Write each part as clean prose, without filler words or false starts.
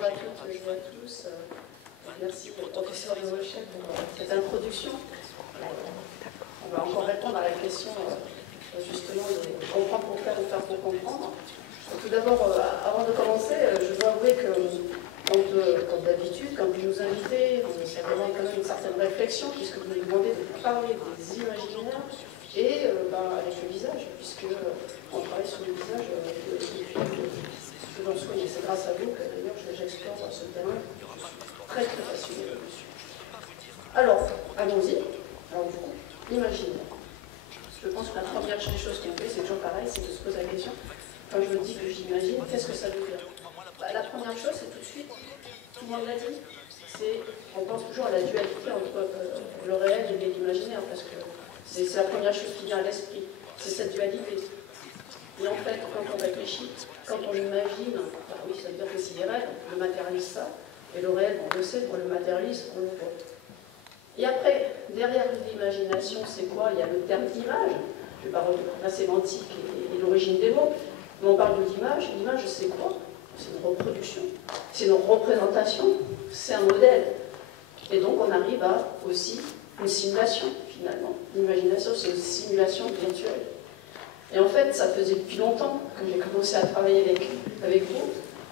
Bonjour à toutes et à tous. Merci au professeur de Rochelle pour cette introduction. On va encore répondre à la question justement de comprendre pour faire ou faire pour comprendre. Tout d'abord, avant de commencer, je dois avouer que comme d'habitude, quand vous nous invitez, ça demande quand même une certaine réflexion puisque vous nous demandez de parler des imaginaires et avec le visage, puisque on travaille sur le visage depuis que j'en soigne. C'est grâce à vous que d'ailleurs j'explore ce terrain. Je suis très très passionnée dessus. Alors, allons-y. Alors du coup, imaginaire. Je pense que la première des choses qu'on fait, c'est toujours pareil, c'est de se poser la question. Quand je me dis que j'imagine, qu'est-ce que ça veut dire? La première chose, c'est tout de suite, tout le monde l'a dit, on pense toujours à la dualité entre le réel et l'imaginaire, parce que c'est la première chose qui vient à l'esprit, c'est cette dualité. Et en fait, quand on réfléchit, quand on imagine, oui, ça veut dire que c'est des rêves, on matérialise ça, et le réel, on le sait, on le matérialise, on le voit. Et après, derrière l'imagination, c'est quoi? Il y a le terme d'image, je ne vais pas revenir la sémantique et l'origine des mots, mais on parle d'image. L'image, c'est quoi? C'est une reproduction, c'est une représentation, c'est un modèle. Et donc on arrive à aussi une simulation, finalement. L'imagination, c'est une simulation virtuelle. Et en fait, ça faisait depuis longtemps que j'ai commencé à travailler avec vous.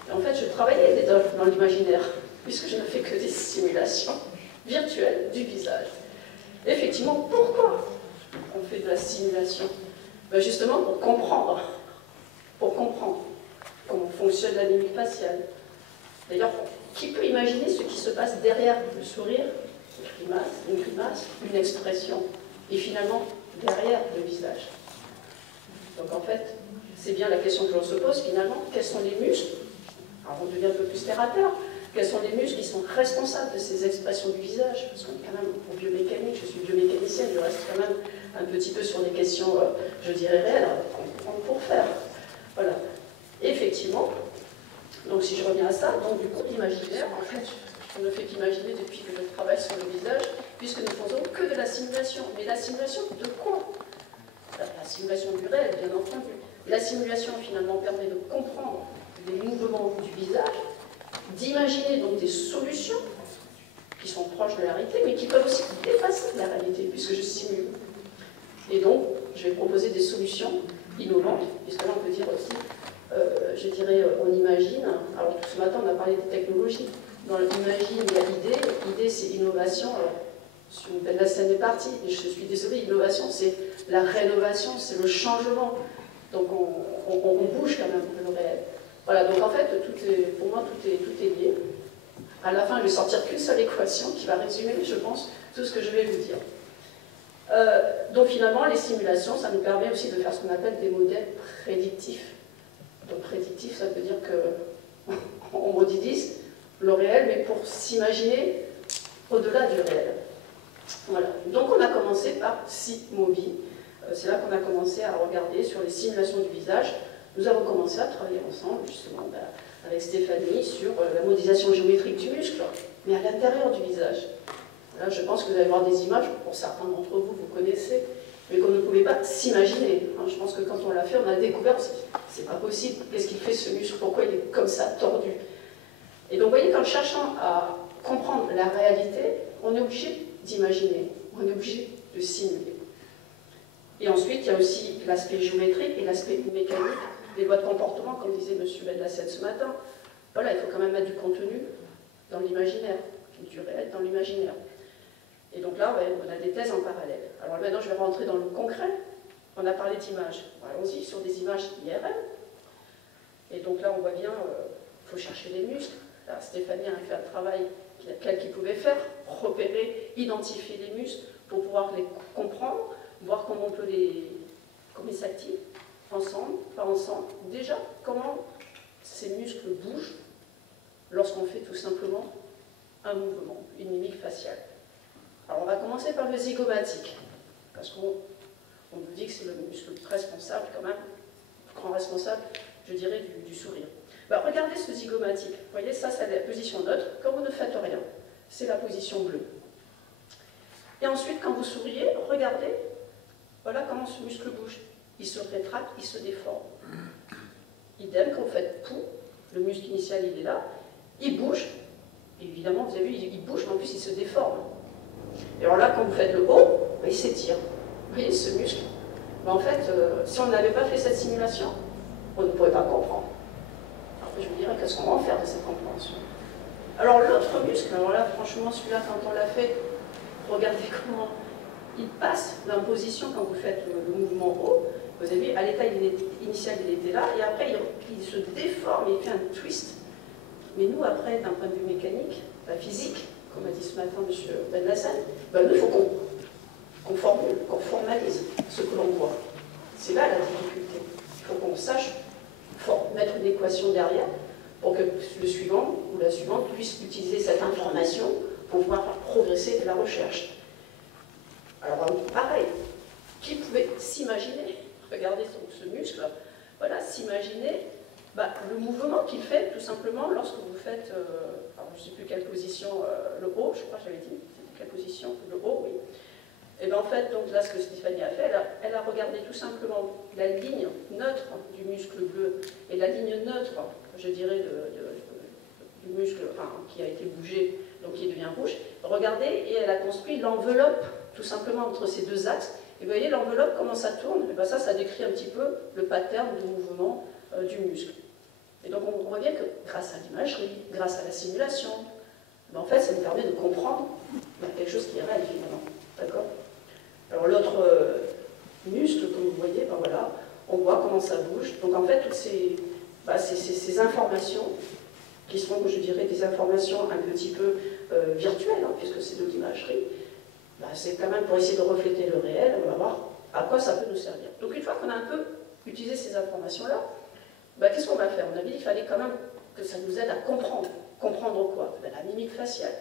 Et en fait, je travaillais dans l'imaginaire, puisque je ne fais que des simulations virtuelles du visage. Et effectivement, pourquoi on fait de la simulation? Ben justement, pour comprendre comment fonctionne la mimique faciale. D'ailleurs, qui peut imaginer ce qui se passe derrière le sourire? Une grimace, une expression, et finalement, derrière le visage. Donc en fait, c'est bien la question que l'on se pose finalement, quels sont les muscles? Alors on devient un peu plus terre à terre. Quels sont les muscles qui sont responsables de ces expressions du visage? Parce qu'on est quand même pour biomécanique, je suis biomécanicienne, je reste quand même un petit peu sur des questions, je dirais, réelles, pour faire. Voilà. Et effectivement, donc si je reviens à ça, donc du coup l'imaginaire, en fait, je ne fais qu'imaginer depuis que je travaille sur le visage, puisque nous faisons que de la simulation. Mais la simulation de quoi? La simulation du réel, bien entendu. La simulation, finalement, permet de comprendre les mouvements du visage, d'imaginer donc des solutions qui sont proches de la réalité, mais qui peuvent aussi dépasser la réalité, puisque je simule. Et donc, je vais proposer des solutions innovantes, puisque là, on peut dire aussi, je dirais, on imagine. Alors, ce matin, on a parlé des technologies. Dans l'imagine, il y a l'idée. L'idée, c'est l'innovation. La scène est partie, et je suis désolée, l'innovation, c'est la rénovation, c'est le changement. Donc on bouge quand même le réel. Voilà, donc en fait, pour moi, tout est lié. À la fin, je vais sortir qu'une seule équation qui va résumer, je pense, tout ce que je vais vous dire. Donc finalement, les simulations, ça nous permet aussi de faire ce qu'on appelle des modèles prédictifs. Donc prédictif, ça veut dire que on modélise le réel, mais pour s'imaginer au-delà du réel. Voilà. Donc on a commencé par Simobi. C'est là qu'on a commencé à regarder sur les simulations du visage. Nous avons commencé à travailler ensemble, justement, avec Stéphanie, sur la modélisation géométrique du muscle, mais à l'intérieur du visage. Là, je pense que vous allez voir des images, pour certains d'entre vous, vous connaissez, mais qu'on ne pouvait pas s'imaginer. Je pense que quand on l'a fait, on a découvert, c'est pas possible, qu'est-ce qu'il fait ce muscle, pourquoi il est comme ça, tordu. Et donc, vous voyez, qu'en cherchant à comprendre la réalité, on est obligé d'imaginer, on est obligé de simuler. Et ensuite, il y a aussi l'aspect géométrique et l'aspect mécanique des lois de comportement, comme disait M. Benlassène ce matin. Voilà, il faut quand même mettre du contenu dans l'imaginaire, du réel dans l'imaginaire. Et donc là, ouais, on a des thèses en parallèle. Alors maintenant, je vais rentrer dans le concret. On a parlé d'images. Allons-y sur des images IRL. Et donc là, on voit bien, il faut chercher les muscles. Là, Stéphanie a fait un travail qu'elle pouvait faire, repérer, identifier les muscles pour pouvoir les comprendre, voir comment on peut comment ils s'activent, ensemble, pas ensemble. Déjà, comment ces muscles bougent lorsqu'on fait tout simplement un mouvement, une mimique faciale. Alors on va commencer par le zygomatique, parce qu'on nous dit que c'est le muscle responsable quand même, le grand responsable, je dirais, du sourire. Ben, regardez ce zygomatique. Vous voyez, ça, c'est la position neutre. Quand vous ne faites rien, c'est la position bleue. Et ensuite, quand vous souriez, regardez, voilà comment ce muscle bouge. Il se rétracte, il se déforme. Idem, quand vous faites pou, le muscle initial, il est là, il bouge. Évidemment, vous avez vu, il bouge, mais en plus, il se déforme. Et alors là, quand vous faites le haut, il s'étire. Vous voyez ce muscle? Mais en fait, si on n'avait pas fait cette simulation, on ne pourrait pas comprendre. Alors, je vous dirais, qu'est-ce qu'on va en faire de cette compréhension? Alors l'autre muscle, alors là, franchement, celui-là, quand on l'a fait, regardez comment il passe d'imposition quand vous faites le mouvement haut. Vous avez vu, à l'état initial, il était là, et après, il se déforme, il fait un twist. Mais nous, après, d'un point de vue mécanique, la physique, comme a dit ce matin M. Ben Lassane, ben, nous, il faut qu'on formule, qu'on formalise ce que l'on voit. C'est là la difficulté. Il faut qu'on sache mettre une équation derrière pour que le suivant ou la suivante puisse utiliser cette information pour pouvoir faire progresser la recherche. Alors, pareil, qui pouvait s'imaginer, regardez ce muscle, voilà, s'imaginer le mouvement qu'il fait tout simplement lorsque vous faites, alors je ne sais plus quelle position, le haut, je crois que j'avais dit, c'était quelle position, le haut, oui. Et bien en fait, donc là ce que Stéphanie a fait, elle a regardé tout simplement la ligne neutre du muscle bleu et la ligne neutre, je dirais, du muscle qui a été bougé, donc qui devient rouge. Regardez, et elle a construit l'enveloppe tout simplement entre ces deux axes. Et vous voyez l'enveloppe, comment ça tourne? Et bien ça décrit un petit peu le pattern de mouvement du muscle. Et donc on voit bien que grâce à l'imagerie, grâce à la simulation, en fait ça nous permet de comprendre quelque chose qui est réel finalement. D'accord? Alors l'autre muscle, comme vous voyez, voilà, on voit comment ça bouge. Donc en fait toutes ces informations qui sont, je dirais, des informations un petit peu virtuelles, puisque c'est de l'imagerie, c'est quand même pour essayer de refléter le réel, on va voir à quoi ça peut nous servir. Donc une fois qu'on a un peu utilisé ces informations-là, qu'est-ce qu'on va faire? On a dit qu'il fallait quand même que ça nous aide à comprendre. Comprendre quoi? La mimique faciale.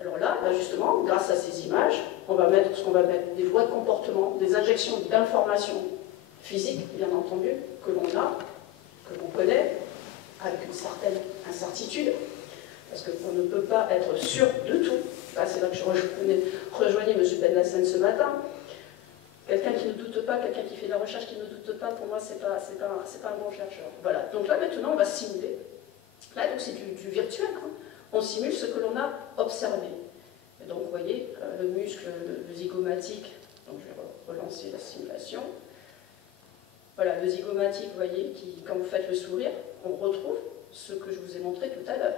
Alors là, justement, grâce à ces images, on va mettre ce qu'on va mettre des lois de comportement, des injections d'informations physiques, bien entendu, que l'on a, que l'on connaît, avec une certaine incertitude, parce qu'on ne peut pas être sûr de tout. Là, c'est là que je rejoignais M. Ben Lassane ce matin. Quelqu'un qui ne doute pas, quelqu'un qui fait de la recherche qui ne doute pas, pour moi, c'est pas un bon chercheur. Voilà. Donc là, maintenant, on va simuler. Là, donc, c'est du virtuel. On simule ce que l'on a observé. Et donc, vous voyez, le muscle, le zygomatique, donc je vais relancer la simulation. Voilà, le zygomatique, vous voyez, quand vous faites le sourire, on retrouve ce que je vous ai montré tout à l'heure.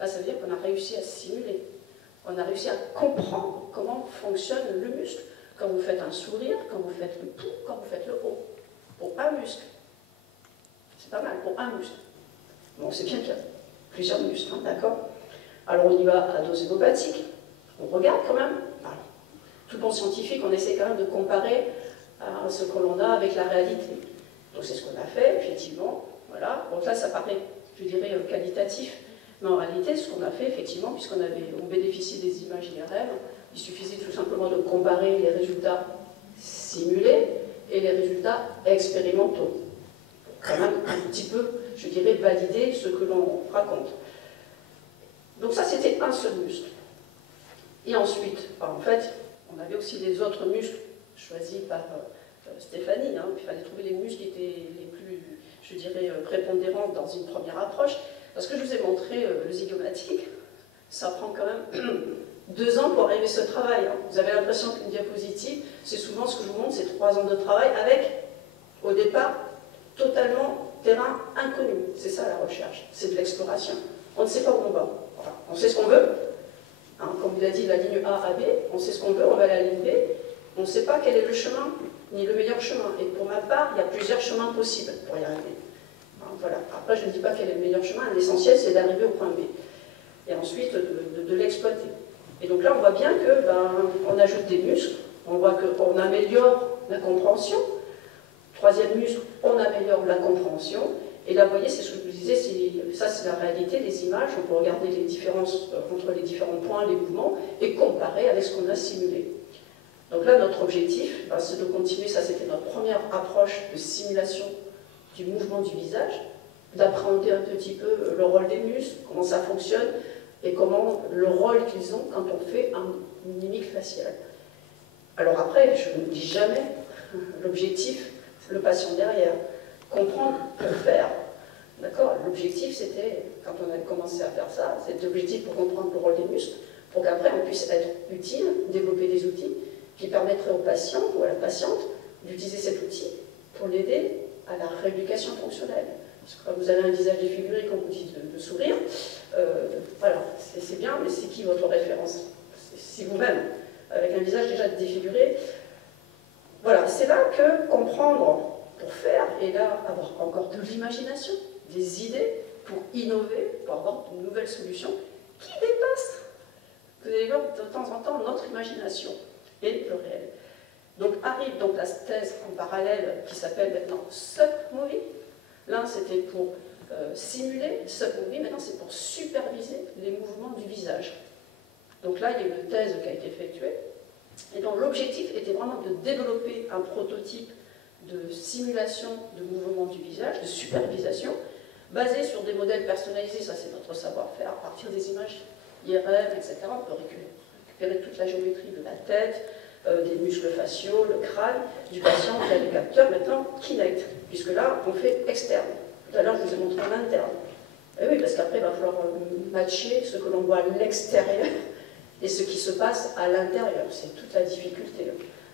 Là, ça veut dire qu'on a réussi à simuler. On a réussi à comprendre comment fonctionne le muscle. Quand vous faites un sourire, quand vous faites le pouls, quand vous faites le haut. Pour un muscle. C'est pas mal, pour un muscle. Bon, c'est bien qu'il y a plusieurs muscles, d'accord? Alors on y va à dose hémopathique. On regarde quand même. Alors, tout bon scientifique, on essaie quand même de comparer ce que l'on a avec la réalité. Donc c'est ce qu'on a fait, effectivement. Voilà. Donc là, ça paraît, je dirais, qualitatif. Mais en réalité, ce qu'on a fait, effectivement, puisqu'on bénéficiait des images IRM, il suffisait tout simplement de comparer les résultats simulés et les résultats expérimentaux. Quand même un petit peu, je dirais, valider ce que l'on raconte. Donc ça, c'était un seul muscle. Et ensuite, en fait, on avait aussi les autres muscles choisis par Stéphanie. Il fallait trouver les muscles qui étaient les plus, je dirais, prépondérants dans une première approche. Parce que je vous ai montré le zygomatique, ça prend quand même 2 ans pour arriver à ce travail. Vous avez l'impression qu'une diapositive, c'est souvent ce que je vous montre, c'est 3 ans de travail avec, au départ, totalement terrain inconnu. C'est ça la recherche, c'est de l'exploration. On ne sait pas où on va. Enfin, on sait ce qu'on veut. Comme il a dit, la ligne A à B, on sait ce qu'on veut, on va à la ligne B. On ne sait pas quel est le chemin, ni le meilleur chemin. Et pour ma part, il y a plusieurs chemins possibles pour y arriver. Voilà. Après, je ne dis pas quel est le meilleur chemin, l'essentiel c'est d'arriver au point B. Et ensuite de l'exploiter. Et donc là, on voit bien que on ajoute des muscles, on voit qu'on améliore la compréhension. Troisième muscle, on améliore la compréhension. Et là, vous voyez, c'est ce que je vous disais, ça c'est la réalité des images. On peut regarder les différences entre les différents points, les mouvements, et comparer avec ce qu'on a simulé. Donc là, notre objectif, c'est de continuer, ça c'était notre première approche de simulation du mouvement du visage, d'appréhender un petit peu le rôle des muscles, comment ça fonctionne, et comment le rôle qu'ils ont quand on fait une mimique faciale. Alors après, je ne dis jamais l'objectif, le patient derrière. Comprendre pour faire. D'accord? L'objectif, c'était, quand on a commencé à faire ça, c'était l'objectif pour comprendre le rôle des muscles, pour qu'après on puisse être utile, développer des outils qui permettraient au patient ou à la patiente d'utiliser cet outil pour l'aider à la rééducation fonctionnelle. Parce que quand vous avez un visage défiguré, quand vous dites de sourire, voilà, c'est bien, mais c'est qui votre référence? C'est vous-même, avec un visage déjà défiguré. Voilà, c'est là que comprendre pour faire, et là avoir encore de l'imagination, des idées pour innover, pour avoir de nouvelles solutions qui dépassent, vous allez voir de temps en temps, notre imagination et le réel. Donc arrive donc la thèse en parallèle qui s'appelle maintenant Submovie. L'un c'était pour simuler, Submovie, maintenant c'est pour superviser les mouvements du visage. Donc là il y a une thèse qui a été effectuée, et donc l'objectif était vraiment de développer un prototype de simulation de mouvement du visage, de supervision, basé sur des modèles personnalisés, ça c'est notre savoir-faire, à partir des images IRM, etc. On peut récupérer toute la géométrie de la tête, des muscles faciaux, le crâne du patient, via des capteurs, maintenant Kinect, puisque là on fait externe. Tout à l'heure je vous ai montré en interne. Et oui, parce qu'après il va falloir matcher ce que l'on voit à l'extérieur et ce qui se passe à l'intérieur. C'est toute la difficulté.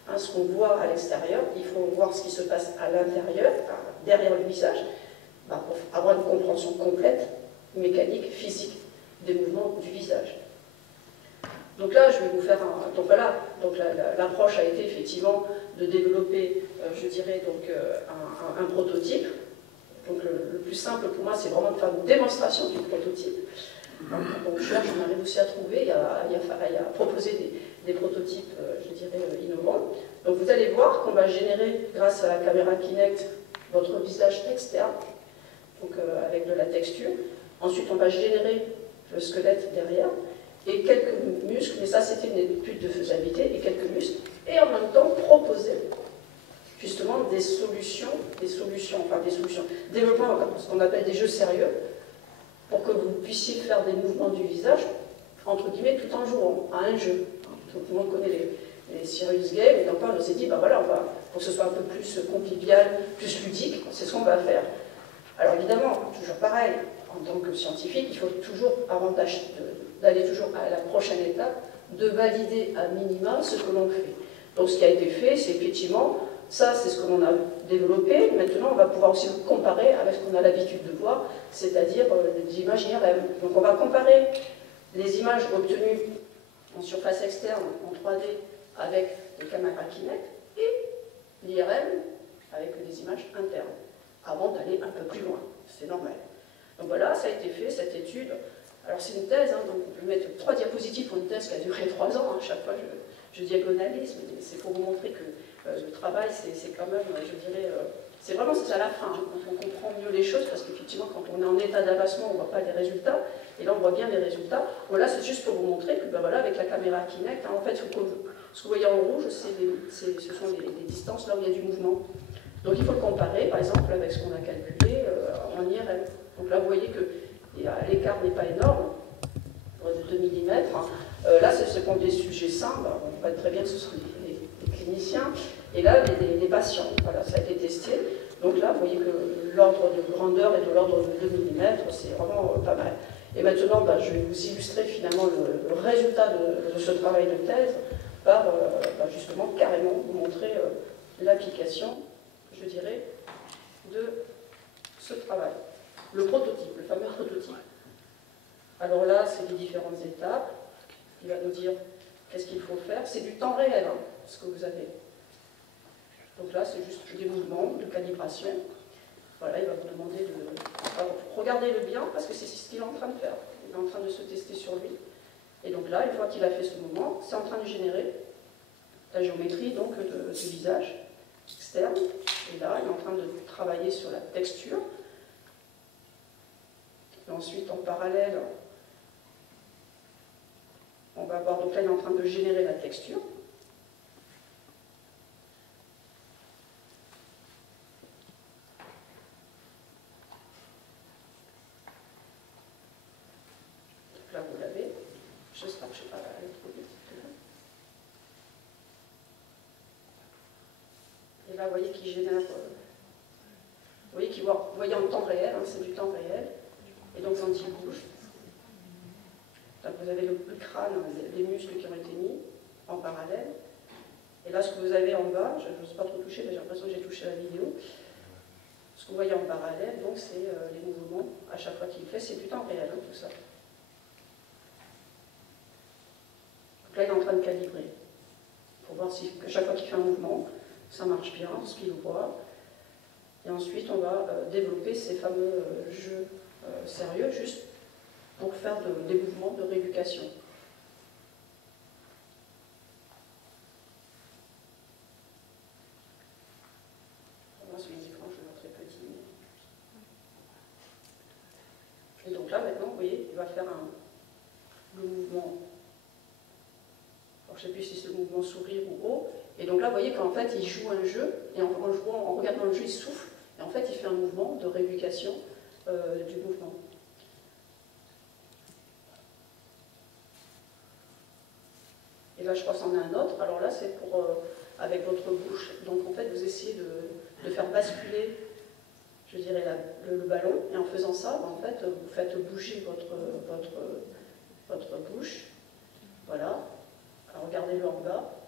Hein, ce qu'on voit à l'extérieur, il faut voir ce qui se passe à l'intérieur, derrière le visage, pour avoir une compréhension complète, mécanique, physique, des mouvements du visage. Donc là, je vais vous faire un... Donc voilà, l'approche a été effectivement de développer, je dirais, donc, un prototype. Donc le plus simple pour moi, c'est vraiment de faire une démonstration du prototype. Donc on cherche, on arrive aussi à trouver, à proposer des prototypes, je dirais, innovants. Donc vous allez voir qu'on va générer, grâce à la caméra Kinect, votre visage externe, donc avec de la texture. Ensuite, on va générer le squelette derrière, et quelques muscles, mais ça c'était une étude de faisabilité, et quelques muscles, et en même temps proposer justement des solutions, développement ce qu'on appelle des jeux sérieux, pour que vous puissiez faire des mouvements du visage, entre guillemets, tout en jouant à un jeu. Tout le monde connaît les Serious Games, et donc on s'est dit, ben voilà, pour que ce soit un peu plus convivial, plus ludique, c'est ce qu'on va faire. Alors évidemment, toujours pareil, en tant que scientifique, il faut toujours, avant d'aller toujours à la prochaine étape, de valider à minima ce que l'on fait. Donc ce qui a été fait, c'est effectivement, ça c'est ce que l'on a développé, maintenant on va pouvoir aussi le comparer avec ce qu'on a l'habitude de voir, c'est-à-dire des images IRM. Donc on va comparer les images obtenues en surface externe, en 3D, avec des caméras Kinect, et l'IRM avec des images internes, avant d'aller un peu plus loin, c'est normal. Donc voilà, ça a été fait, cette étude. Alors c'est une thèse, hein, donc on peut mettre 3 diapositives pour une thèse qui a duré 3 ans, hein. Chaque fois je diagonalise, mais c'est pour vous montrer que le travail c'est quand même, je dirais, c'est vraiment à la fin, hein, quand on comprend mieux les choses, parce qu'effectivement quand on est en état d'abassement, on ne voit pas les résultats, et là on voit bien les résultats. Voilà, c'est juste pour vous montrer que ben voilà, avec la caméra Kinect, hein, en fait ce que vous voyez en rouge, ce sont les distances là où il y a du mouvement. Donc il faut le comparer, par exemple, avec ce qu'on a calculé en IRM. Donc là, vous voyez que l'écart n'est pas énorme, de 2 mm. Là, ce sont des sujets sains, on voit très bien que ce sont les cliniciens, et là, les patients. Voilà, ça a été testé. Donc là, vous voyez que l'ordre de grandeur est de l'ordre de 2 mm, c'est vraiment pas mal. Et maintenant, je vais vous illustrer finalement le résultat de ce travail de thèse par justement carrément vous montrer l'application, je dirais, de ce travail. Le prototype, le fameux prototype. Alors là, c'est les différentes étapes. Il va nous dire qu'est-ce qu'il faut faire. C'est du temps réel, hein, ce que vous avez. Donc là, c'est juste des mouvements de calibration. Voilà, il va vous demander de... Alors, regardez-le bien, parce que c'est ce qu'il est en train de faire. Il est en train de se tester sur lui. Et donc là, une fois qu'il a fait ce mouvement, c'est en train de générer la géométrie donc, du visage externe. Et là, il est en train de travailler sur la texture. Et ensuite, en parallèle, on va voir, donc là, il est en train de générer la texture. Donc là, vous l'avez. J'espère que je ne vais pas aller trop vite. Et là, vous voyez qu'il génère... Vous voyez qui voit, vous voyez en temps réel, hein, c'est du temps réel, et donc quand il bouge, donc vous avez le crâne, les muscles qui ont été mis en parallèle, et là ce que vous avez en bas, je n'ose pas trop toucher, mais j'ai l'impression que j'ai touché la vidéo, ce que vous voyez en parallèle, donc c'est les mouvements, à chaque fois qu'il fait, c'est du temps réel, hein, tout ça. Donc là il est en train de calibrer, pour voir si, à chaque fois qu'il fait un mouvement, ça marche bien, ce qu'il voit. Et ensuite, on va développer ces fameux jeux sérieux, juste pour faire des mouvements de rééducation. Sur les écrans, je vais montrer petit. Et donc là, maintenant, vous voyez, il va faire le mouvement. Alors, je ne sais plus si c'est le mouvement sourire ou haut. Et donc là, vous voyez qu'en fait, il joue un jeu, et en regardant le jeu, il souffle, et en fait, il fait un mouvement de rééducation du mouvement. Et là, je passe en un autre. Alors là, c'est pour, avec votre bouche. Donc en fait, vous essayez de faire basculer, je dirais, le ballon, et en faisant ça, en fait, vous faites bouger votre bouche. Voilà. Alors regardez-le en bas.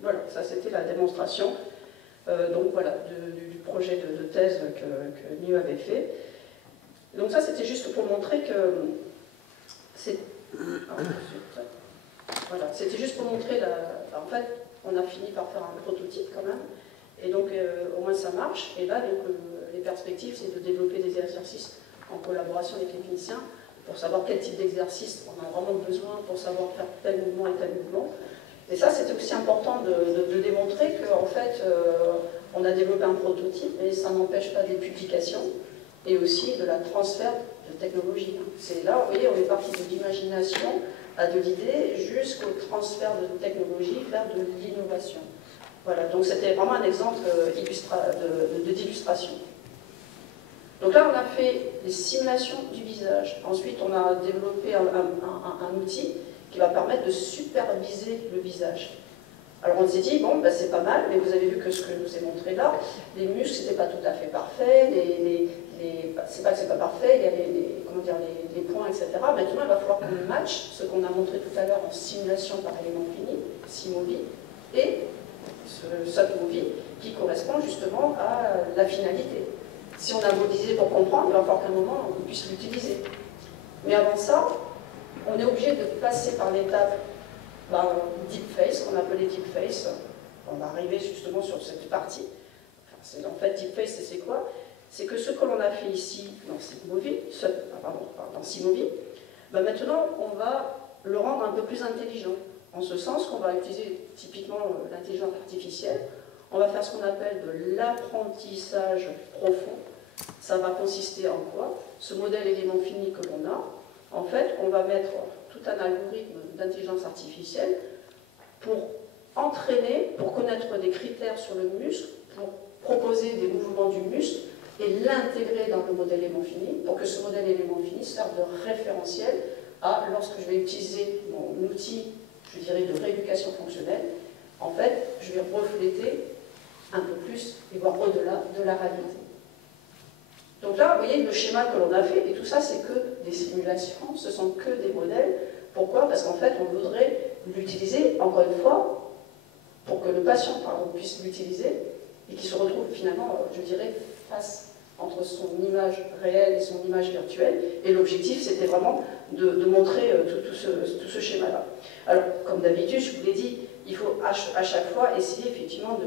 Voilà, ça c'était la démonstration donc voilà, du projet de thèse que NIU avait fait. Donc ça c'était juste pour montrer que c'est... Voilà, c'était juste pour montrer en fait, on a fini par faire un prototype quand même, et donc au moins ça marche, et là donc, les perspectives c'est de développer des exercices en collaboration avec les cliniciens pour savoir quel type d'exercice on a vraiment besoin pour savoir faire tel mouvement et tel mouvement. Et ça, c'était aussi important de démontrer qu'en fait, on a développé un prototype, mais ça n'empêche pas des publications et aussi de la transfert de technologie. C'est là, vous voyez, on est parti de l'imagination à de l'idée jusqu'au transfert de technologie vers de l'innovation. Voilà, donc c'était vraiment un exemple d'illustration. Donc là, on a fait des simulations du visage. Ensuite, on a développé un outil qui va permettre de superviser le visage. Alors on s'est dit, bon, ben, c'est pas mal, mais vous avez vu que ce que je vous ai montré là, les muscles, c'était pas tout à fait parfait, c'est pas que c'est pas parfait, il y a les points, etc. Maintenant, il va falloir qu'on matche ce qu'on a montré tout à l'heure en simulation par élément fini, SIMOVI, et ce SATMOVI, qui correspond justement à la finalité. Si on a modélisé pour comprendre, il va falloir qu'à un moment, on puisse l'utiliser. Mais avant ça, on est obligé de passer par l'étape deepface, qu'on appelait deepface. On va arriver justement sur cette partie. Enfin, en fait, deepface, c'est quoi? C'est que ce que l'on a fait ici dans SIMOVI, maintenant, on va le rendre un peu plus intelligent. En ce sens qu'on va utiliser typiquement l'intelligence artificielle. On va faire ce qu'on appelle de l'apprentissage profond. Ça va consister en quoi? Ce modèle élément fini que l'on a, en fait, on va mettre tout un algorithme d'intelligence artificielle pour entraîner, pour connaître des critères sur le muscle, pour proposer des mouvements du muscle et l'intégrer dans le modèle élément fini, pour que ce modèle élément fini serve de référentiel à, lorsque je vais utiliser mon outil, je dirais, de rééducation fonctionnelle, en fait, je vais refléter un peu plus et voir au-delà de la réalité. Donc là, vous voyez le schéma que l'on a fait, et tout ça, c'est que des simulations, ce sont que des modèles. Pourquoi? Parce qu'en fait, on voudrait l'utiliser, encore une fois, pour que le patient, par exemple, puisse l'utiliser, et qu'il se retrouve finalement, je dirais, face entre son image réelle et son image virtuelle. Et l'objectif, c'était vraiment de montrer tout ce schéma-là. Alors, comme d'habitude, je vous l'ai dit, il faut à chaque fois essayer effectivement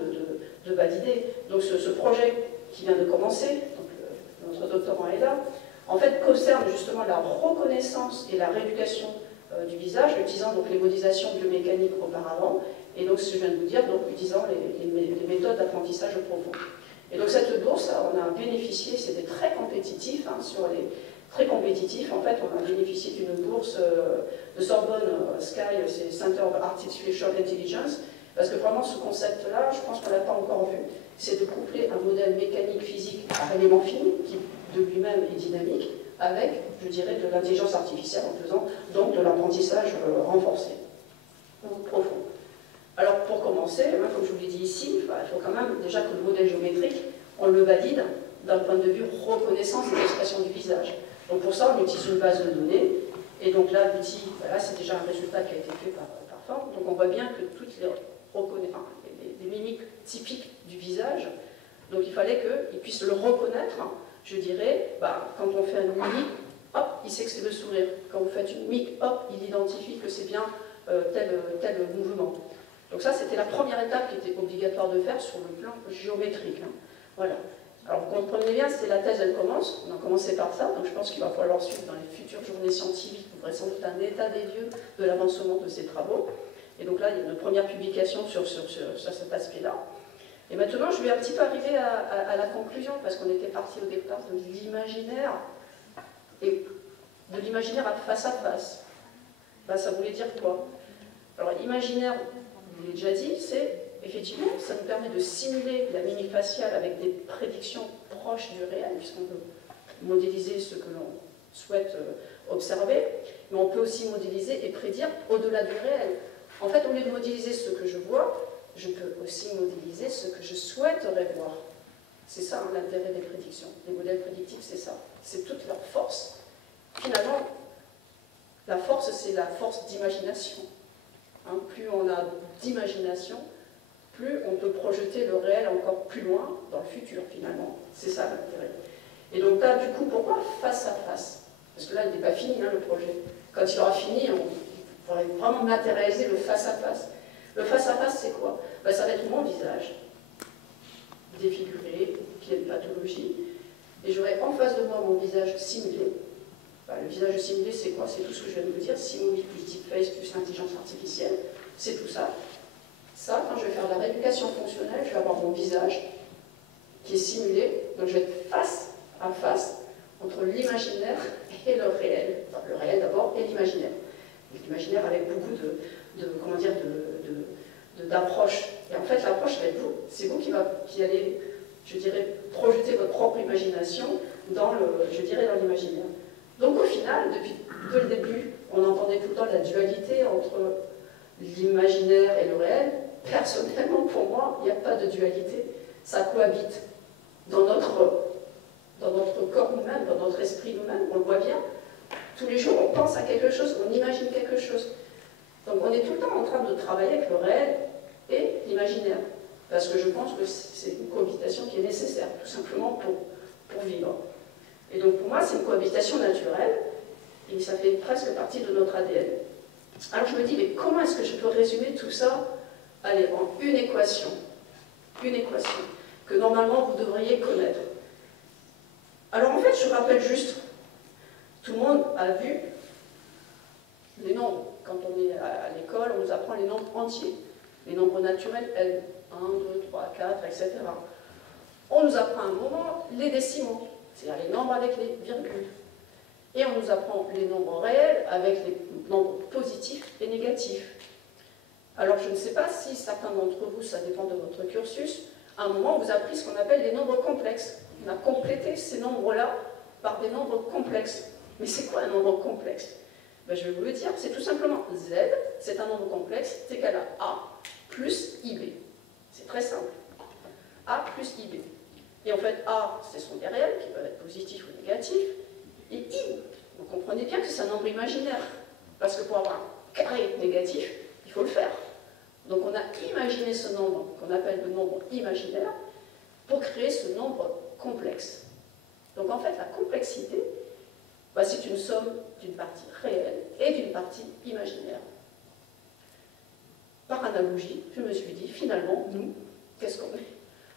de valider. Donc ce projet qui vient de commencer, notre doctorant est là, en fait concerne justement la reconnaissance et la rééducation du visage, utilisant donc les modélisations biomécaniques auparavant, et donc ce que je viens de vous dire, donc utilisant les méthodes d'apprentissage profond. Et donc cette bourse, on a bénéficié, c'était très compétitif, très compétitif, en fait on a bénéficié d'une bourse de Sorbonne Sky, c'est Center of Artificial Intelligence, parce que vraiment ce concept-là, je pense qu'on ne l'a pas c'est de coupler un modèle mécanique physique par élément fini, qui de lui-même est dynamique, avec, je dirais, de l'intelligence artificielle en faisant donc de l'apprentissage renforcé, ou profond. Alors pour commencer, comme je vous l'ai dit ici, il faut quand même déjà que le modèle géométrique, on le valide d'un point de vue reconnaissance et expression du visage. Donc pour ça, on utilise une base de données, et donc là, l'outil, voilà, c'est déjà un résultat qui a été fait par Form. Donc on voit bien que toutes les mimiques typiques du visage, donc il fallait qu'ils puissent le reconnaître, je dirais, quand on fait une mimique, hop, il sait que c'est le sourire. Quand vous faites une mimique, hop, il identifie que c'est bien tel mouvement. Donc ça, c'était la première étape qui était obligatoire de faire sur le plan géométrique. Voilà. Alors vous comprenez bien, c'est la thèse, elle commence, on a commencé par ça, donc je pense qu'il va falloir suivre dans les futures journées scientifiques, vous aurez sans doute un état des lieux de l'avancement de ces travaux. Et donc là, il y a une première publication sur cet aspect-là. Et maintenant, je vais un petit peu arriver à la conclusion, parce qu'on était parti au départ de l'imaginaire, et de l'imaginaire face à face. Ça voulait dire quoi? Alors, imaginaire, je vous l'ai déjà dit, c'est, effectivement, ça nous permet de simuler la mimique faciale avec des prédictions proches du réel, puisqu'on peut modéliser ce que l'on souhaite observer, mais on peut aussi modéliser et prédire au-delà du réel. En fait, au lieu de modéliser ce que je vois, je peux aussi modéliser ce que je souhaiterais voir. C'est ça l'intérêt des prédictions. Les modèles prédictifs, c'est ça. C'est toute leur force. Finalement, la force, c'est la force d'imagination. Plus on a d'imagination, plus on peut projeter le réel encore plus loin dans le futur, finalement. C'est ça l'intérêt. Et donc là, du coup, pourquoi face à face? Parce que là, il n'est pas fini, le projet. Quand il aura fini, on pourrait vraiment matérialiser le face à face. Le face à face, c'est quoi? Ça va être mon visage, défiguré, qui a une pathologie, et j'aurai en face de moi mon visage simulé. Le visage simulé, c'est quoi? C'est tout ce que je viens de vous dire, simuli plus deepface plus intelligence artificielle, c'est tout ça. Ça, quand je vais faire la rééducation fonctionnelle, je vais avoir mon visage qui est simulé, donc je vais être face à face entre l'imaginaire et le réel. Enfin, le réel d'abord et l'imaginaire. L'imaginaire avec beaucoup d'approche. Et en fait, l'approche va être vous. C'est vous qui allez, je dirais, projeter votre propre imagination dans l'imaginaire. Donc au final, depuis le début, on entendait tout le temps la dualité entre l'imaginaire et le réel. Personnellement, pour moi, il n'y a pas de dualité. Ça cohabite dans notre corps nous-mêmes, dans notre esprit nous-mêmes, on le voit bien. Tous les jours, on pense à quelque chose, on imagine quelque chose. Donc on est tout le temps en train de travailler avec le réel et l'imaginaire. Parce que je pense que c'est une cohabitation qui est nécessaire, tout simplement pour vivre. Et donc pour moi, c'est une cohabitation naturelle, et ça fait presque partie de notre ADN. Alors je me dis, mais comment est-ce que je peux résumer tout ça, allez, en une équation que normalement vous devriez connaître. Alors en fait, je rappelle juste, tout le monde a vu les nombres. Quand on est à l'école, on nous apprend les nombres entiers. Les nombres naturels, L, 1, 2, 3, 4, etc. On nous apprend à un moment les décimaux, c'est-à-dire les nombres avec les virgules. Et on nous apprend les nombres réels avec les nombres positifs et négatifs. Alors je ne sais pas si certains d'entre vous, ça dépend de votre cursus, à un moment on vous a appris ce qu'on appelle les nombres complexes. On a complété ces nombres-là par des nombres complexes. Mais c'est quoi un nombre complexe? Je vais vous le dire, c'est tout simplement Z, c'est un nombre complexe, c'est égal à A plus IB. C'est très simple. A plus IB. Et en fait, A, ce sont des réels qui peuvent être positifs ou négatifs. Et I, vous comprenez bien que c'est un nombre imaginaire. Parce que pour avoir un carré négatif, il faut le faire. Donc on a imaginé ce nombre, qu'on appelle le nombre imaginaire, pour créer ce nombre complexe. Donc en fait, la complexité, c'est une somme d'une partie réelle et d'une partie imaginaire. Par analogie, je me suis dit, finalement, nous, qu'est-ce qu'on est?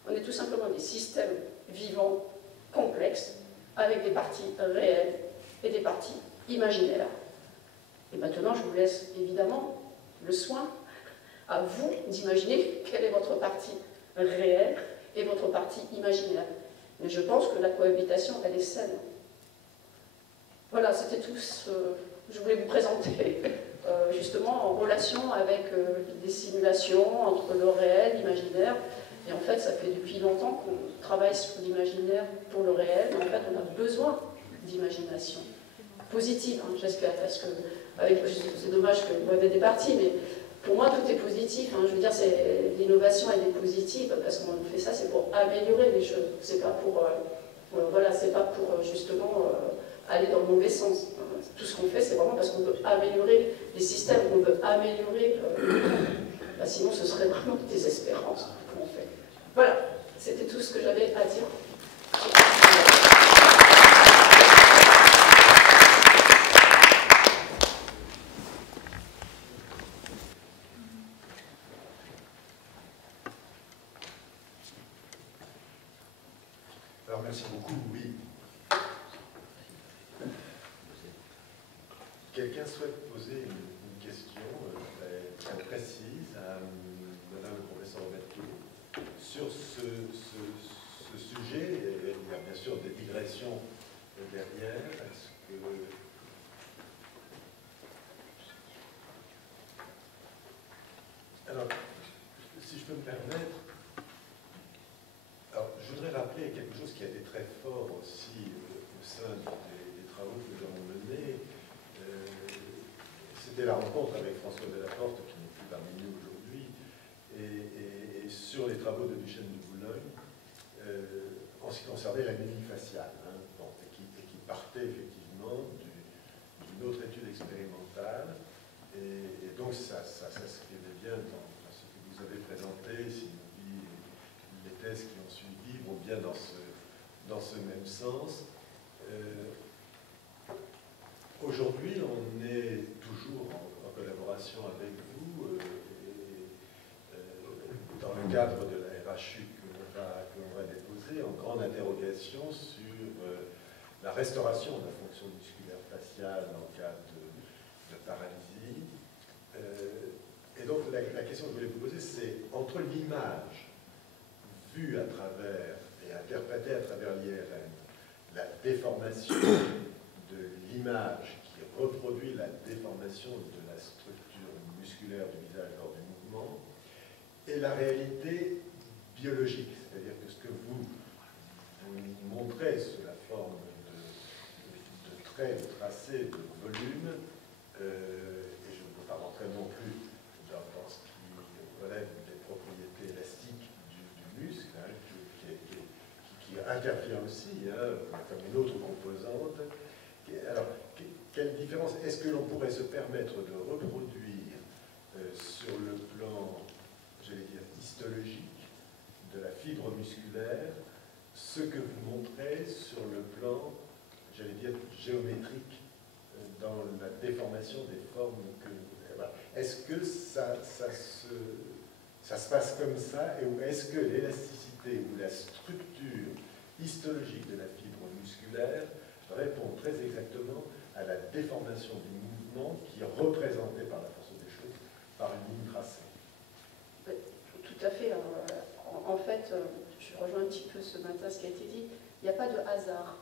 On est tout simplement des systèmes vivants complexes, avec des parties réelles et des parties imaginaires. Et maintenant, je vous laisse évidemment le soin à vous d'imaginer quelle est votre partie réelle et votre partie imaginaire. Mais je pense que la cohabitation, elle est saine. Voilà, c'était tout ce que je voulais vous présenter, justement en relation avec des simulations entre le réel, l'imaginaire, Et en fait, ça fait depuis longtemps qu'on travaille sur l'imaginaire pour le réel, mais en fait, on a besoin d'imagination positive, hein, j'espère, parce que c'est dommage que vous avez des parties, mais pour moi, tout est positif. Hein, je veux dire, l'innovation, elle est positive, parce qu'on fait ça, c'est pour améliorer les choses. C'est pas pour, voilà, c'est pas pour justement aller dans le mauvais sens. Tout ce qu'on fait, c'est vraiment parce qu'on veut améliorer les systèmes, on veut améliorer bah, sinon, ce serait vraiment désespérant ce qu'on fait. Voilà, c'était tout ce que j'avais à dire. Alors, merci beaucoup, oui. Quelqu'un souhaite poser une question très précise à Madame le professeur Berthaud sur ce sujet. Il y a bien sûr des digressions derrière. Est-ce que... Alors, si je peux me permettre, alors, je voudrais rappeler quelque chose qui a été très fort aussi au sein des travaux que nous avons menés. C'était la rencontre avec François Delaporte, qui n'est plus parmi nous aujourd'hui, et sur les travaux de Duchesne de Boulogne, en ce qui concernait la mimie faciale, hein, bon, et qui partait effectivement d'une autre étude expérimentale. Et donc ça s'inscrivait bien dans ce que vous avez présenté, Sylvie, les thèses qui ont suivi vont bien dans ce même sens. Aujourd'hui, on est toujours en collaboration avec vous dans le cadre de la RHU que l'on va déposer, en grande interrogation sur la restauration de la fonction musculaire faciale en cas de paralysie. Et donc la question que je voulais vous poser, c'est entre l'image vue à travers et interprétée à travers l'IRM, la déformation de l'image qui reproduit la déformation de la structure musculaire du visage lors du mouvement, et la réalité biologique, c'est-à-dire que ce que vous montrez sous la forme de traits, de tracés, de volumes, et je ne peux pas rentrer non plus dans ce qui relève des propriétés élastiques du muscle, hein, qui intervient aussi, hein, comme une autre composante. Alors, quelle différence est-ce que l'on pourrait se permettre de reproduire sur le plan, j'allais dire, histologique de la fibre musculaire ce que vous montrez sur le plan, j'allais dire, géométrique dans la déformation des formes que... Voilà. Est-ce que ça se passe comme ça, ou est-ce que l'élasticité ou la structure histologique de la fibre musculaire répond très exactement à la déformation du mouvement qui est représentée par la force des choses, par une ligne tracée? Tout à fait. En fait, je rejoins un petit peu ce matin ce qui a été dit, il n'y a pas de hasard.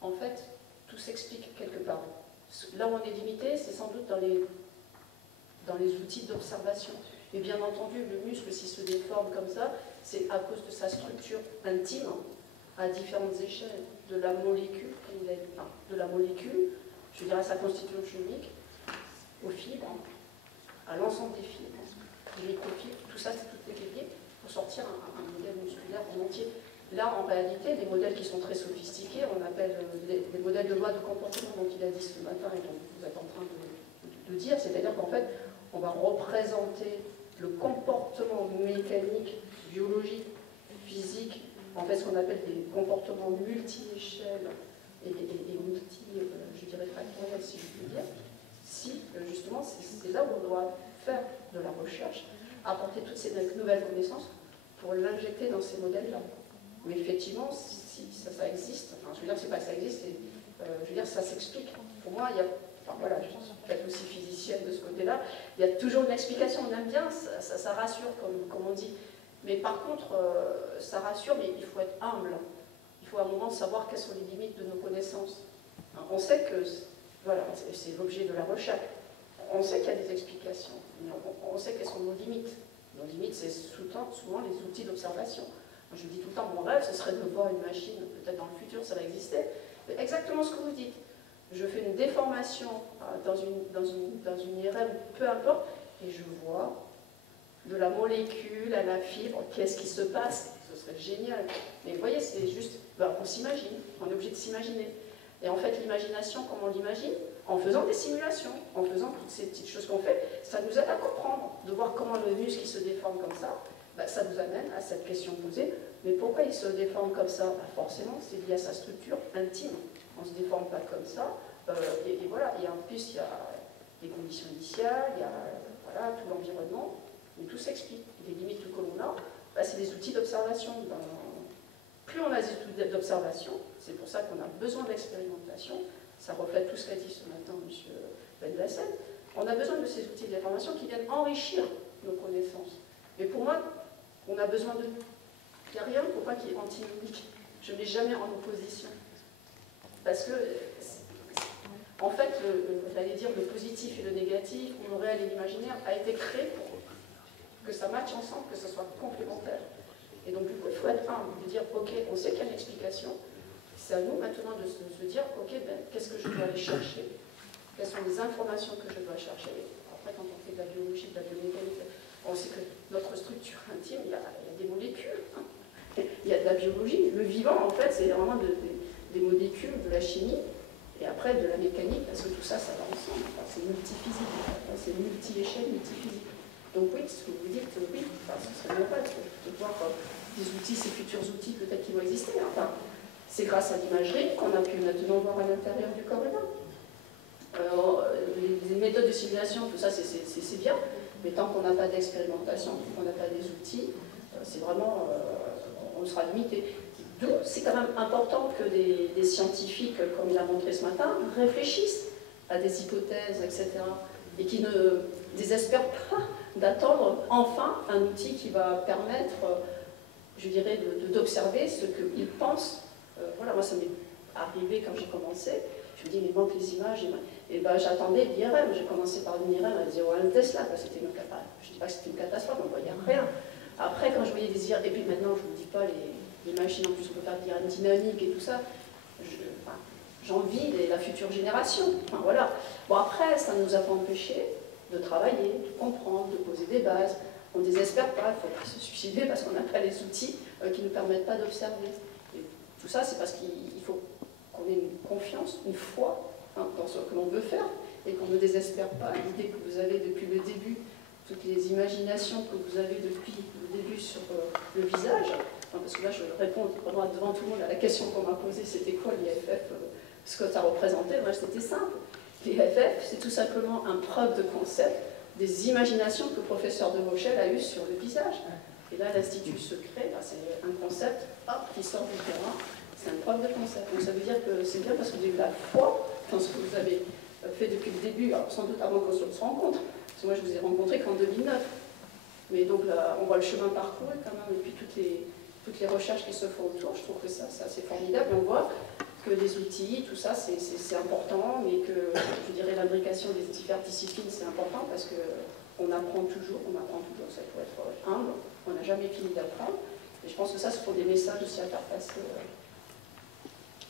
En fait, tout s'explique quelque part. Là où on est limité, c'est sans doute dans les outils d'observation. Mais bien entendu, le muscle, s'il se déforme comme ça, c'est à cause de sa structure intime, à différentes échelles, de la molécule, je dirais à sa constitution chimique, aux fibres, à l'ensemble des fibres, des microfibres, tout ça, c'est tout lié pour sortir un modèle musculaire en entier. Là, en réalité, des modèles qui sont très sophistiqués, on appelle des modèles de loi de comportement dont il a dit ce matin et dont vous êtes en train de dire, c'est-à-dire qu'en fait, on va représenter le comportement mécanique, biologique, physique, en fait ce qu'on appelle des comportements multi-échelles et multi, je dirais factoriels si je peux dire, si justement c'est là où on doit faire de la recherche, apporter toutes ces nouvelles connaissances pour l'injecter dans ces modèles-là. Mais effectivement, si ça existe, enfin je veux dire c'est pas que ça existe, je veux dire ça s'explique. Pour moi, il y a, enfin voilà, je suis peut-être aussi physicienne de ce côté-là, il y a toujours une explication, on aime bien, ça rassure comme on dit. Mais par contre, ça rassure, mais il faut être humble. Il faut à un moment savoir quelles sont les limites de nos connaissances. On sait que, voilà, c'est l'objet de la recherche. On sait qu'il y a des explications, mais on sait quelles sont nos limites. nos limites, c'est souvent les outils d'observation. Je dis tout le temps, mon rêve, ce serait de voir une machine, peut-être dans le futur, ça va exister. Mais exactement ce que vous dites. Je fais une déformation dans une IRM, peu importe, et je vois de la molécule à la fibre, qu'est-ce qui se passe, ce serait génial. Mais vous voyez, c'est juste, on s'imagine, on est obligé de s'imaginer. Et en fait, l'imagination, comment on l'imagine? En faisant des simulations, en faisant toutes ces petites choses qu'on fait, ça nous aide à comprendre, de voir comment le muscle qui se déforme comme ça, ça nous amène à cette question posée, mais pourquoi il se déforme comme ça? Forcément, c'est lié à sa structure intime. On ne se déforme pas comme ça, et voilà. Et en plus, il y a les conditions initiales, il y a voilà, tout l'environnement, mais tout s'explique. Les limites que l'on a, c'est des outils d'observation. Plus on a des outils d'observation, c'est pour ça qu'on a besoin d'expérimentation, ça reflète tout ce qu'a dit ce matin M. Benbassa, on a besoin de ces outils d'information qui viennent enrichir nos connaissances. Mais pour moi, on a besoin de... Il n'y a rien pour moi qui est antinomique. Je ne mets jamais en opposition. Parce que, en fait, j'allais dire le positif et le négatif, ou le réel et l'imaginaire, a été créé pour que ça matche ensemble, que ce soit complémentaire. Et donc, du coup, il faut être humble, de dire, ok, on sait qu'il y a une explication, c'est à nous maintenant de se dire, ok, qu'est-ce que je dois aller chercher? Quelles sont les informations que je dois chercher? Après, quand on fait de la biologie, de la biomécanique, on sait que notre structure intime, il y a des molécules, hein. Il y a de la biologie. Le vivant, en fait, c'est vraiment des molécules, de la chimie, et après de la mécanique, parce que tout ça, ça va ensemble. Enfin, c'est multiphysique, c'est multi-échelle, multiphysique. Donc oui, ce que vous dites, oui, ce serait bien pas de voir des outils, ces futurs outils peut-être qui vont exister. Enfin, c'est grâce à l'imagerie qu'on a pu maintenant voir à l'intérieur du corps humain. Les méthodes de simulation, tout ça, c'est bien, mais tant qu'on n'a pas d'expérimentation, qu'on n'a pas des outils, c'est vraiment, on sera limité. D'où c'est quand même important que des scientifiques, comme il a montré ce matin, réfléchissent à des hypothèses, etc. Et qui ne désespèrent pas d'attendre enfin un outil qui va permettre, je dirais, d'observer ce qu'ils pensent. Voilà, moi ça m'est arrivé quand j'ai commencé. Je me dis, mais il manque les images. Et ben, j'attendais l'IRM. J'ai commencé par une IRM à 0,1 Tesla. C'était une catastrophe. Je ne dis pas que c'était une catastrophe, on ne voyait rien. Après, quand je voyais des IRM, et puis maintenant, je ne vous dis pas les machines, en plus, on peut faire de l'IRM dynamique et tout ça. J'envie la future génération. Enfin, voilà. Bon, après, ça ne nous a pas empêché de travailler, de comprendre, de poser des bases. On ne désespère pas, il ne faut pas se suicider parce qu'on n'a pas les outils qui ne nous permettent pas d'observer. Tout ça, c'est parce qu'il faut qu'on ait une confiance, une foi dans ce que l'on veut faire et qu'on ne désespère pas. L'idée que vous avez depuis le début, toutes les imaginations que vous avez depuis le début sur le visage, parce que là, je réponds devant tout le monde à la question qu'on m'a posée, c'était quoi l'IFF, ce que ça représentait. Moi, c'était simple. L'IFF, c'est tout simplement un preuve de concept des imaginations que le professeur de Rochelle a eues sur le visage. Et là, l'Institut Secret, c'est un concept qui sort du terrain, c'est un preuve de concept. Donc ça veut dire que c'est bien parce que vous avez eu la foi dans ce que vous avez fait depuis le début, alors sans doute avant qu'on se rencontre, parce que moi je vous ai rencontré qu'en 2009. Mais donc là, on voit le chemin parcouru quand même, et puis toutes les recherches qui se font autour, je trouve que ça c'est formidable. Et on voit que les outils, tout ça, c'est important, mais que, je dirais, l'imbrication des différentes disciplines, c'est important parce qu'on apprend toujours, ça faut être humble, on n'a jamais fini d'apprendre. Et je pense que ça, ce sont des messages aussi à faire passer.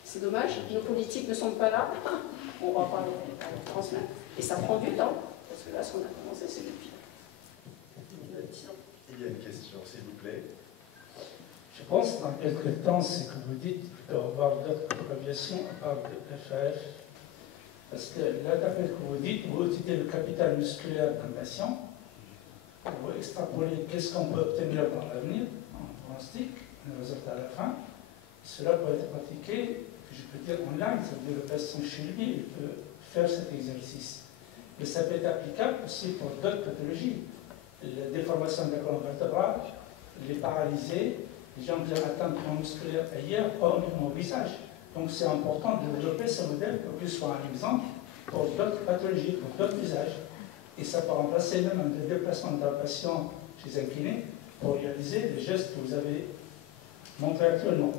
C'est dommage, nos politiques ne sont pas là, on va pas les transmettre. Et ça prend du temps, parce que là, ce qu'on a commencé, c'est depuis 10 ans. Il y a une question, s'il vous plaît. Je pense dans quelques temps, ce que vous dites, il doit y avoir d'autres abréviations à part de FAF. Parce que là, d'après ce que vous dites, vous étudiez le capital musculaire d'un patient, vous extrapolez qu'est-ce qu'on peut obtenir dans l'avenir, en pronostic, le résultat à la fin. Cela peut être pratiqué, je peux dire online, ça veut dire le patient chez lui, il peut faire cet exercice. Mais ça peut être applicable aussi pour d'autres pathologies. La déformation de la colonne vertébrale, les paralysés, les gens qui ont atteint de plan musculaire ailleurs, pas uniquement au visage. Donc c'est important de développer ce modèle pour qu'il soit un exemple pour d'autres pathologies, pour d'autres visages. Et ça peut remplacer même un déplacement d'un patient chez un kiné pour réaliser les gestes que vous avez montrés actuellement.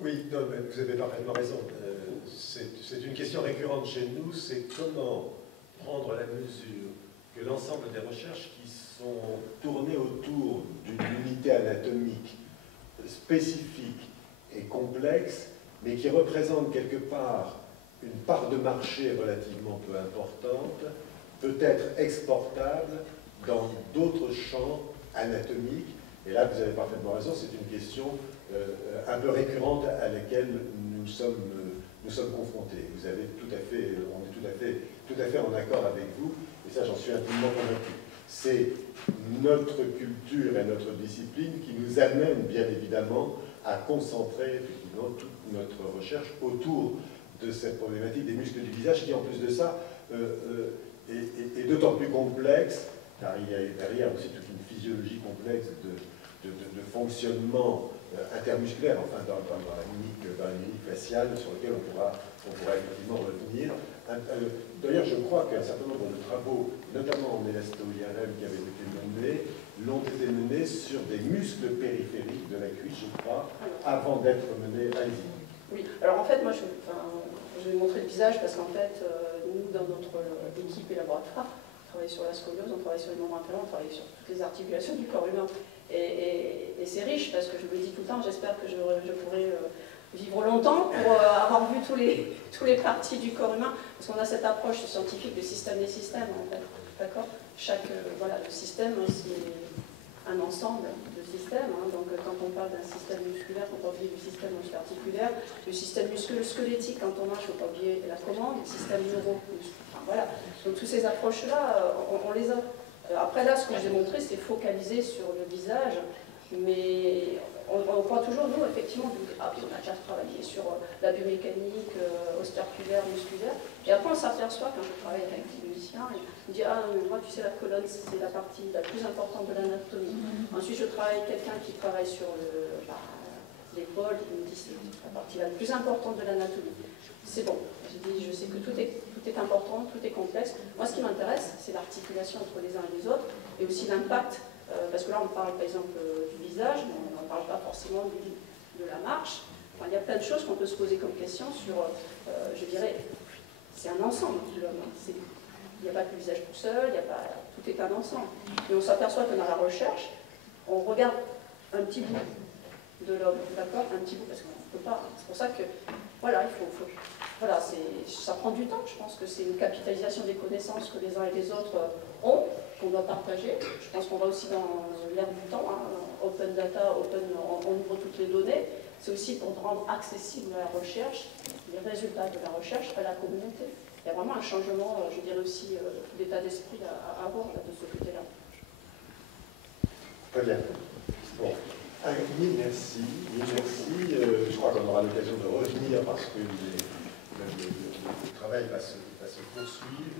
Oui, non, vous avez parfaitement raison. C'est une question récurrente chez nous, c'est comment prendre la mesure que l'ensemble des recherches qui sont tournées autour d'une unité anatomique spécifique et complexe, mais qui représente quelque part une part de marché relativement peu importante, peut être exportable dans d'autres champs anatomiques. Et là, vous avez parfaitement raison, c'est une question un peu récurrente à laquelle nous sommes confrontés. Vous avez on est tout à fait en accord avec vous, et ça, j'en suis intimement convaincu. C'est notre culture et notre discipline qui nous amène, bien évidemment, à concentrer effectivement toute notre recherche autour de cette problématique des muscles du visage, qui, en plus de ça, est d'autant plus complexe, car il y a derrière aussi toute une physiologie complexe de fonctionnement intermusculaire, enfin dans la mimique faciale, sur lequel on pourra effectivement revenir. D'ailleurs, je crois qu'un certain nombre de travaux, notamment en élasto-IRM qui avaient été menés, l'ont été menés sur des muscles périphériques de la cuisse, je crois, avant d'être menés à l'ISI. Oui, alors en fait, moi, je vais montrer le visage parce qu'en fait, nous, dans notre équipe et laboratoire, on travaille sur la scoliose, on travaille sur les membres inférieurs, on travaille sur toutes les articulations du corps humain. Et c'est riche parce que je me dis tout le temps, j'espère que je pourrai vivre longtemps pour avoir vu tous les parties du corps humain, parce qu'on a cette approche scientifique du système des systèmes, en fait. D'accord ? Voilà, le système, c'est un ensemble de systèmes. Hein. Donc, quand on parle d'un système musculaire, on peut oublier du système musculo-articulaire, du système musculo-squelettique, quand on marche, il ne faut pas oublier la commande, le système neuro. Enfin, voilà. Donc, toutes ces approches-là, on les a. Après, là, ce que je vous ai montré, c'est focalisé sur le visage, mais on croit toujours, nous, effectivement, on a déjà travaillé sur la biomécanique, osteoarticulaire, musculaire, et après, on s'aperçoit, quand je travaille avec des musiciens, il me dit, ah, moi, tu sais, la colonne, c'est la partie la plus importante de l'anatomie. Ensuite, je travaille avec quelqu'un qui travaille sur l'épaule, il me dit, c'est la partie la plus importante de l'anatomie. C'est bon. Je dis, je sais que tout est important, tout est complexe. Moi, ce qui m'intéresse, c'est l'articulation entre les uns et les autres, et aussi l'impact, parce que là, on parle, par exemple, du visage, mais on ne parle pas forcément de la marche. Enfin, il y a plein de choses qu'on peut se poser comme question sur, je dirais, c'est un ensemble, l'homme. Il n'y a pas que le visage tout seul, tout est un ensemble. Et on s'aperçoit que dans la recherche, on regarde un petit bout de l'homme, d'accord ? Un petit bout, parce qu'on ne peut pas. C'est pour ça que, voilà, voilà, ça prend du temps. Je pense que c'est une capitalisation des connaissances que les uns et les autres ont, qu'on doit partager. Je pense qu'on va aussi dans l'ère du temps, hein, open data, on ouvre toutes les données. C'est aussi pour rendre accessible la recherche, les résultats de la recherche à la communauté. Il y a vraiment un changement, je dirais aussi, d'état d'esprit à avoir là, de ce côté-là. Très bien. Bon. Mille merci. Je crois qu'on aura l'occasion de revenir parce que le travail va se poursuivre.